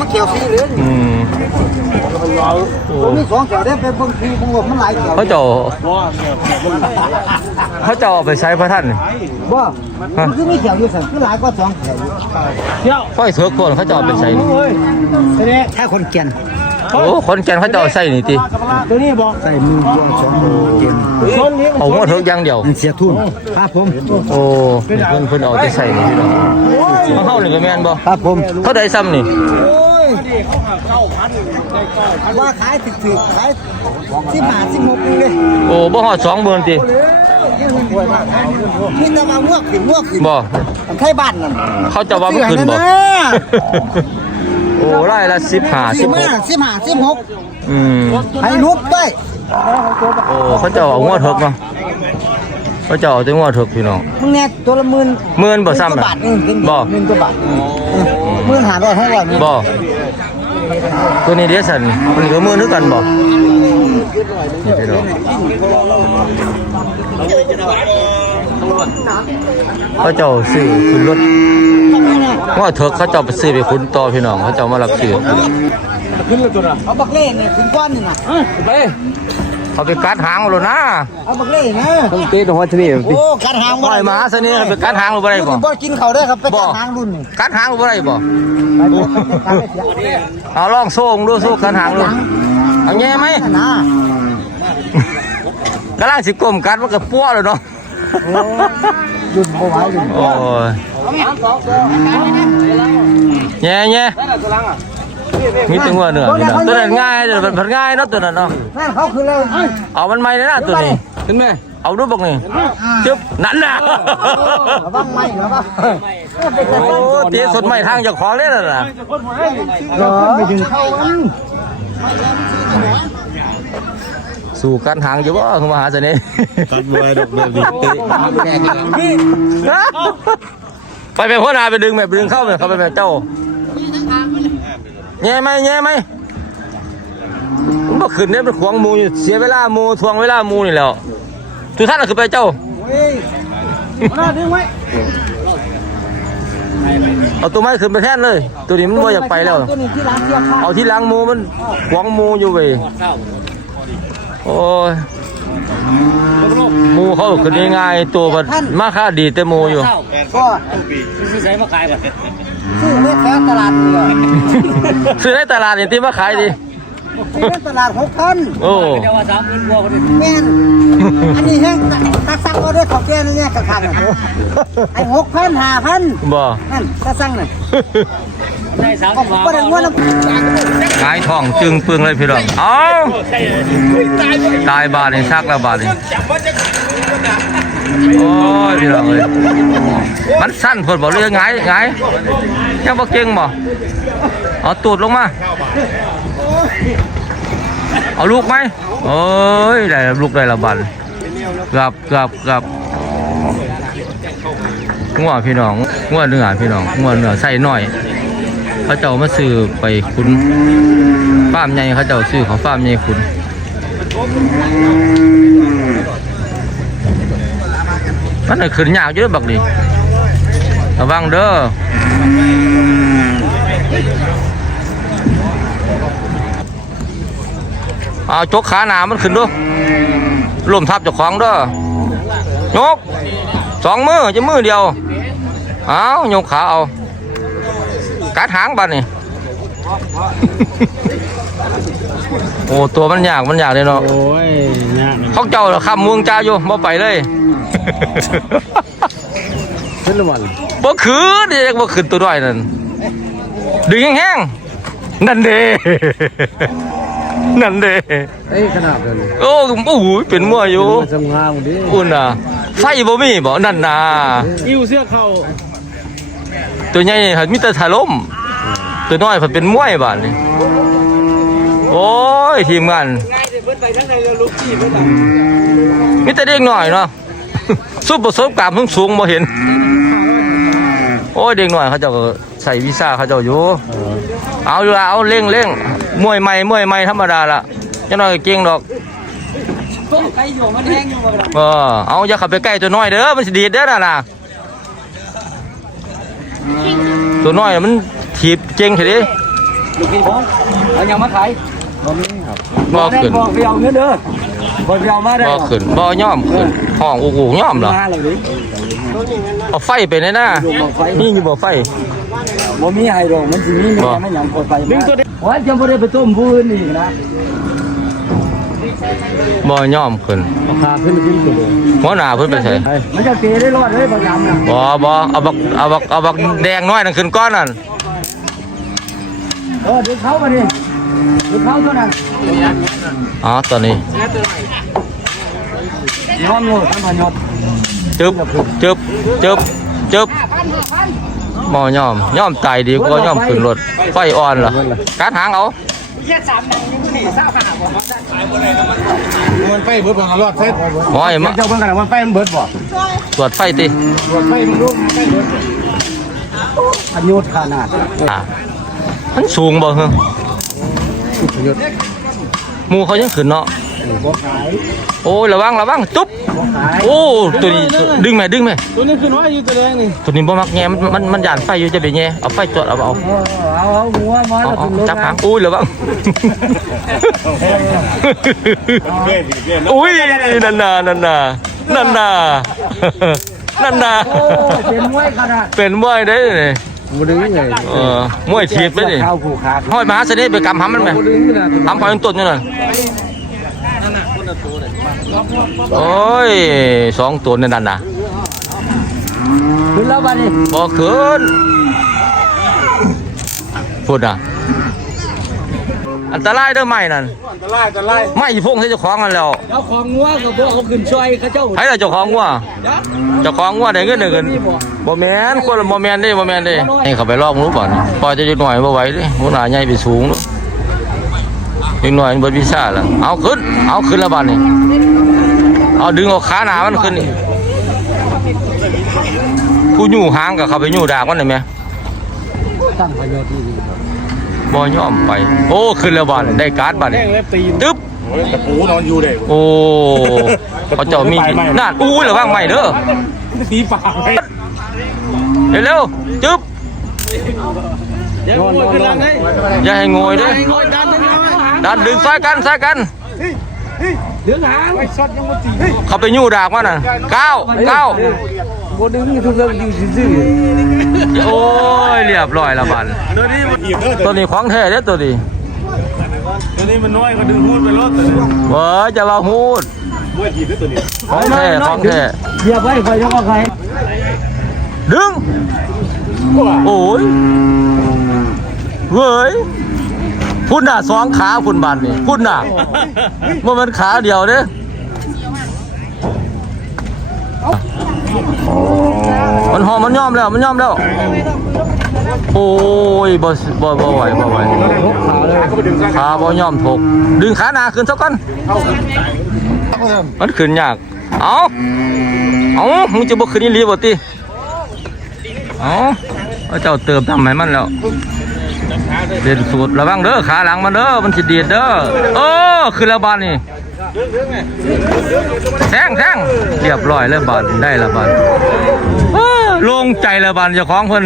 มันเกี่ยวสีเลยอืมโอ้ตัวนี้สองเกี่ยวได้เป็นบางทีบางวันมันหลายเกี่ยวเขาเจ้าเขาเจ้าเอาไปใช้พระท่านนี่บ่มันคือไม่เกี่ยวอยู่สั่นคือหลายกว่าสองเกี่ยวอยู่ค่อยเถือกคนเขาเจ้าเอาไปใช้นี่แค่คนเกียนโอ้คนแก่นเขาเจ้าเอาใส่นี่ติตัวนี้บ่ใส่มือเดียวสองมือเกียนเอาหัวเถือกอย่างเดียวมันเสียทุนครับผมโอ้เพิ่นเพิ่นเอาไปใส่นี่พี่น้องของเฮานี่ก็แม่นบ่ครับผมเท่าใดซ้ำนี่ ว่าขายถึกๆขายสิบบาทสิบหกเลยโอ้บ่ฮอด20,000ตินี่จะมามั่วขึ้นมั่วขึ้นบ่ไทยบ้านนั่นเขาเจะว่ามันขึ้นบ่โอ้ไร่ละ15สิบห้า16สิบห้าสิบหกอืมให้นุบด้วยโอ้เขาเจ้าเอาหัวเถือกเนาะเขาเจ้าเอาแต่หัวเถือกพี่น้องมึงเนี่ยตัวละหมื่นหมื่นบ่ซ้ำหมื่นกน่ะว่าบาทหนึงเป็นบ่หมื่นกว่าบาทหมื่นห้าร้อยห้าร้อยนี่บ่ ตัวนี้เดี๋ยวสันมันก็มือนึกกันบ่นี่พี่น้องเขาเจ้าซื้อคุณรถว่าเถอะเขาเจ้าไปซื้อไปคุณต่อพี่น้องเขาเจ้ามารับซื้อเอาบักเล่เนี่ยขึ้นก้อนนี่นะไป เขาไปกัดหางแล้วนะเอาบักเล่นะต้องตีตรงหัวที่นี่โอ้กัดหางปล่อยหมาซะนี่เขาไปกัดหางหรือบ่ได้บ่บ่กินเขาได้ครับไปกัดหางรุ่นนี่กัดหางหรือบ่ได้บ่ไปไปไปไปเสียเอาลองโซ่งดูโซ่กัดหางดูเอาแง่ไหมนะกำลังสิกลมกัดมันก็ปั้วเลยเนาะรุ่นบ่ไหวรุ่นโอ้ยแง่แง่ มีแตัวงัวเนื้อพี่น้องตัวนั้นง่ายตัวนั้นผัดง่ายเนาะตัวนั้นเนาะนั่นเขาคือเลยเอามันไม่เลยนะตัวนี้เห็นไหมเอาดูบอกนี่จึ๊บนั่นน่ะระวังไม่ระวังโอ้ตีสดใหม่ทางเจ้าของเลยน่ะนะเหรอไปถึงเข้ามันสู่กันหางอยู่บ่คือมหาเสน่ห์กันไว้ดอกแบบนี้เตะไปเป็นหัวหน้าไปดึงแม่ไปดึงเข้าไปเข้าไปแบบเจ้า แง่ไหมแง่ไหมมันบ่ขึ้นเนี่ยมันขวางหมูอยู่เสียเวลาหมูทวงเวลาหมูนี่แหล้วทุกท่านน่ะคือไปเจ้าเฮ้ยมาดึงไว้เอาตัวไม้ขึ้นไปแทนเลย ตัวนี้มันว่าอยากไปแล้วตัวนี้ที่ร้านเสียค่าเอาที่หล้างหมูมันขวางหมูอยู่เว้ยโอ้ยหมูเขาขึ้นง่ายๆตัวมันมาค่าดีแต่หมูอยู่ก็ซื้อใช้มาขายก่อน ซื้อเม็ดแถวตลาดนี่แหละซื้อในตลาดนี่ที่มาขายดีซื้อเม็ดตลาดหกพันโอ้เจ้าว่าสามหมื่นกว่าคนอื่นแม่นอันนี้แห้งถ้าสั่งก็ได้ของแกนี่เนี่ยกระคันไอ้หกพันห้าพันบ่นั่นถ้าสั่งน่ะได้สาม ก็ได้งวดละขายทองจึงปึงเลยพี่น้องเอาตายบาทนี่ซักแล้วบาทนี่โอ้ยพี่น้องเอ้ยมันสั้นเพิ่นบ่เรื่องไงไงยังบ่เก่งบ่เอาตูดลงมาเอาลูกไหมโอ้ยได้ลูกได้ละบันเกือบกือบกือบงัวพี่น้องงัวเนื้อพี่น้องงัวเนื้อใส่หน่อย เขาเจ้ามาซื้อไปคุณฟาร์มใหญ่เขาเจ้าซื้อเขาฟาร์มใหญ่คุณมันน่ะขึ้นยากเยอะบักดิระวังเด้อเอาจกขาหนามันขึ้นด้วยลมทับจ้าของเด้อยกสองมือจะมือเดียว เอายกขาเอา กัดหางบัดนี่ โอ้ตัวมันยากมันยากเลยเนาะโอ้ยเนี่ยเขาเจ้าเหรอข้ามเมืองจ้าอยู่บ่ไปเลย ขึ้นละวันบ่คืนเด็กบ่คืนตัวน้อยนั่นดึงแห้งๆนั่นเด้ นั่นเด้ เอ้ยขนาดนั้นโอ้โอ้โหเป็นมั่วอยู่สงามดิอุ่นน่ะ ไฟบ่มีบ่นั่นน่ะ อิ่วเสื้อเข่า ตัวใหญ่หันมีแต่ถล่มตัวน้อยเพิ่นเป็นมวยบาดนี่โอ้ยทีมงานง่ายเลยเบิดไปทั้งในเรือลุกขี่เบิดมีแต่เด็กหน่อยเนาะสู้ประสบการณ์สูงสูงๆบ่เห็น โอ้ยเด็กหน่อยเขาเจ้าก็ใส่วีซ่าเขาเจ้าอยู่เอาอยู่ละเอาเร่งเร่งมวยใหม่มวยใหม่ธรรมดาละจังน้อยก็เก่งดอกไก่อยู่มันแห้งอยู่บ่ล่ะเออเอาอย่าขับไปใกล้ตัวน้อยเด้อมันสิดีดเด้อน่ะนะ ตัวน้อยมันถีบเก่งเฉยดิลูกพี่ผมเอายังมาขายบ่มีครับบ่ขึ้นบอกเดียวเงินเด้อบ่เดียวมาได้บ่ขึ้นบ่ย่อมขึ้นห้องอูกูย่อมเหรอมาเลยดิเอาไฟไปแน่น่ะดูบอกไฟนี่อยู่บ่ไฟบ่มีไฮโดรมันสิมีแม่ไม่หยังกดไฟดึงตัวเด็กว่าจะบ่ได้ไปต้มผู้อื่นอีกนะ บ่ย่อมขึ้นราคาขึ้นขึ้นตัวเดียวหัวหน้าเพิ่นไปไสมันจะเกได้รอดเลยบางยำนะบ่บ่เอาบักเอาบักเอาบักแดงน้อยนั่นขึ้นก้อนนั่นเออเดี๋ยวเขามาดิเดี๋ยวเขาเท่านั้นอ๋อตอนนี้นอนโง่ทั้งพยศจึบจึบจึบจึบบ่ย่อมย่อมตายดีกว่าย่อมขึ้นรถไฟอ่อนเหรอการหางเอา มันไฟเบิดบังรอดเซ็ตหมอยมาเจ้าเพิ่งกันว่าไฟมันเบิดบ่ตรวจไฟติไฟมันรุ่งไฟเบิดพยศขนาดอ่ามันสูงบ่เหรอหมูเขายังขึ้นเนาะ บ่ขายโอ้ยระวังระวังจุ๊บบ่ขายโอ้ตัวนี้ดึงแม่ดึงแม่ตัวนี้ขึ้นว่าอยู่ตัวแดงนี่ตัวนี้บ่มักแง่มันมันมันหยานไฟอยู่จะไปแง่เอาไฟจอดเอาเอาเอาเอาหัวมาเอาแล้วเอาขึ้นรถจับหางอุ้ยระวังอุ้ยนั่นน่ะนั่นน่ะนั่นน่ะนั่นน่ะโอ้เป็นมวยขนาดเป็นมวยได้นี่บ่ดึงไงเออมวยถีบไปนี่ข้าวผูกขาดห้อยมหาเสน่ห์ไปกำหำมันไหมบ่ดึงขนาดหำพอยมันต้นอยู่นั่น โอ้ยสองตัวนี่นั่นน่ะขึ้นแล้วบัดนี้บ่ขึ้นพูดอะอันตรายเด้อไม่นั่นอันตรายอันตรายไม่อีพงใส่เจ้าของกันแล้วเอาของงัวก็บ่เอาขึ้นช่วยเขาเจ้าให้เราเจ้าของว่าเจ้าของว่าได้เงินได้เงินบ่แม่นคนละบ่แม่นเด้บ่แม่นเด้ให้เขาไปลองรู้ก่อนพอจะอยู่หน่อยบ่ไหวเด้หัวหน้าใหญ่ไปสูงเด้อ อีกหน่อยมันเบิดวีซ่าแล้วเอาขึ้น เอาขึ้นแล้วบัดนี้เอาดึงเอาขาหน้ามันขึ้นนี่ผู้อยู่หางกับเขาไปอยู่ดากมันได้ไหมตั้งประโยชน์ที่ดีบ่ยอมไป โอ้ขึ้นแล้วบัดนี้ได้การ์ดบัดนี้แจ้งแล้วตีนตึ๊บโอ้ยตะปูนอนอยู่เด้โอ้เขาเจ้ามีนั่นอู้ยระวังใหม่เด้อตีปากให้เร็วๆจึ๊บเดี๋ยวงัวขึ้นหลังให้อย่าให้งอยเด้อให้งัวดัน ดันดึงซ้ายกันซ้ายกันดึงหางเขาไปยู่ดากมันน่ะเก้าเก้าบดึงทุกเรื่องอยู่ซื่อโอ้ยเรียบร้อยละบัดตัวนี้มันอิบเด้อตัวนี้ของแท้เด้ตัวนี้ตัวนี้มันน้อยก็ดึงพูดไปรถตัวนี้เว้ยจะว่าฮูดมวยหยิบเด้ตัวนี้ของแท้ของแท้เยียบไว้ไฟยังก็ใครดึงโอ้ยเว้ย พุ่นน่ะสองขาพุ่นบัดนี่พุ่นน่ะว่ามันขาเดียวเด้มันหอมมันย่อมแล้วมันย่อมแล้ว โอ้ยบ่บ่บ่ไหวบ่ไหวขาเลยก็ไปดึงซะขาบ่ยอมถก ดึงขาหน้าขึ้นสักก่อนมันขึ้นยากเอาเอามึงจะบ่ขึ้นอีหลีบ่ติเอาเอเจ้าเติมทำให้มันแล้ว เด่นสุดระวังเด้อขาหลังมันเด้อมันสิดีดเด้อเออคือระบาดนี่แทงแทงเรียบร้อยแล้วบาดได้แล้วบาดโลงใจแล้วบาดเจ้าของเพิ่น